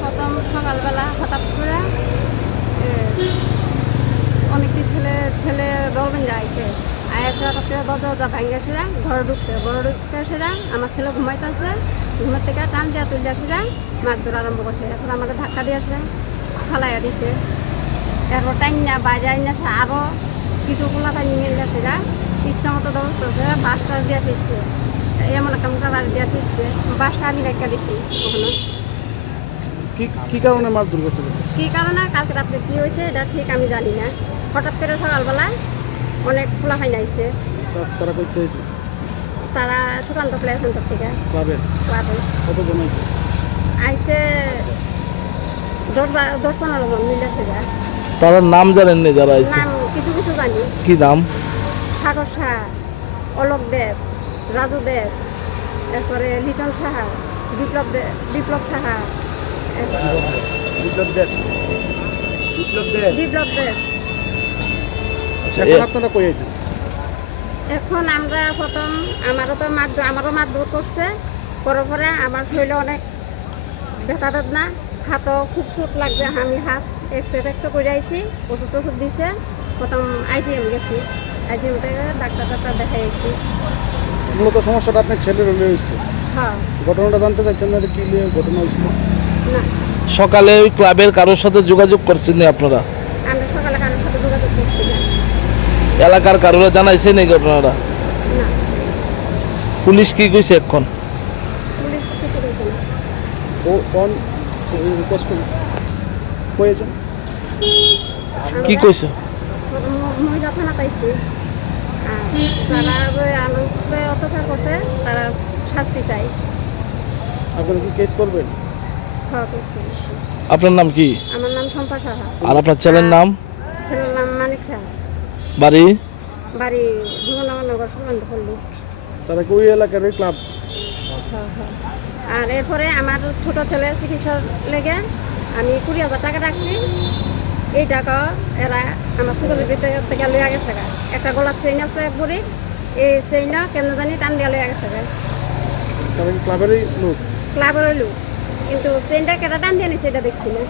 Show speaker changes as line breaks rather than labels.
প্রথম সকালবেলা হঠাৎ করে অনেকটি ছেলে ছেলে দৌড়বেন যাইছে আয়াসা হঠাৎ করে দরজা ভাঙ্গে সেরা ঘরে ঢুকছে ঘরে ঢুকতে সেরা আমার ছেলে ঘুমাইতেছে ঘুমের থেকে টান দিয়া তুলিয়া সেরা মারধর আরম্ভ করছে এখন আমাকে ধাক্কা দিয়ে আসে ফালাইয়া দিছে এরপর টাইম না বাজাই না আরও কিছু পোলা নিয়ে গেছে সেরা ইচ্ছা মতো দৌড় করছে বাসটা দিয়া ফিরছে এমন একটা মোটা বাস দিয়া ফিরছে বাসটা আমি রেখে দিচ্ছি ওখানে
কি কি কারণে মার দুর্গা
কি কারণে? কালকে রাত্রে কি হয়েছে এটা ঠিক আমি জানি না। হঠাৎ করে সকালবেলা অনেক খোলা ফাইন আইছে।
তারা করতে হয়েছে?
তারা সুকান্ত প্লে সেন্টার থেকে।
ক্লাবে
ক্লাবে
কতজন হয়েছে
আইছে দশ দশ পনেরো জন মিলেছে যা
তারা নাম জানেন না যারা আইছে?
নাম কিছু কিছু জানি।
কি নাম?
সাগর সাহা অলোক দেব। রাজু দেব এরপরে লিটন সাহা বিপ্লব দেব বিপ্লব সাহা
বিপ্লব দেব বিপ্লব দেব
বিপ্লব দেব
আচ্ছা,
এখন আপনারা কই আছেন?
এখন আমরা প্রথম আমারও তো মার আমারও মার দূর করছে পরে পরে আমার শরীরে অনেক ব্যথা বেদনা হাতও খুব সুট লাগছে আমি হাত এক্সরে টেক্সরে করে আইছি ওষুধ টষুধ দিছে প্রথম আইজিএম গেছি আইজিএম থেকে ডাক্তার টাক্তার দেখাই আইছি
মূলত সমস্যাটা আপনার ছেলের হলে হয়েছিল
হ্যাঁ।
ঘটনাটা জানতে চাইছেন না কি নিয়ে ঘটনা হয়েছিল?
না।
সকালে ওই ক্লাবের কারোর সাথে যোগাযোগ করছেন না আপনারা?
আমরা সকালে কারোর সাথে যোগাযোগ করছি না।
এলাকার কারোরা জানাইছেন এই আপনারা
না।
পুলিশ কি কইছে এখন?
পুলিশ কিছু বলছে না।
ও কোন রিকোয়েস্ট হয়েছে
কি কইছে?
মহিলা থানা পাইছি। অত্যাচার করছে তারা শাস্তি চাই
আপনারা কি কেস করবেন?
হ্যাঁ
আপনার নাম কি?
আমার নাম শম্পা সাহা।
আর আপনার ছেলের নাম?
ছেলের নাম মানিক সাহা।
বাড়ি?
বাড়ি জীবনগর সুগন্ধ পল্লী।
তারা কি ওই এলাকার ওই ক্লাব
আর এরপরে আমার ছোট ছেলের চিকিৎসার লেগে আমি কুড়ি হাজার টাকা রাখছি। এই টাকা এরা আমার ছোটের ভিতরে থেকে লইয়া গেছে গা। একটা গোলাপ চেইন আছে বুড়ি এই চেইনটা কেন জানি টান দিয়ে লইয়া গেছে গা।
তারা কি ক্লাবেরই লোক
ক্লাবের লোক কিন্তু চেইনটা কেটা টান দিয়ে নিচ্ছে এটা দেখছি না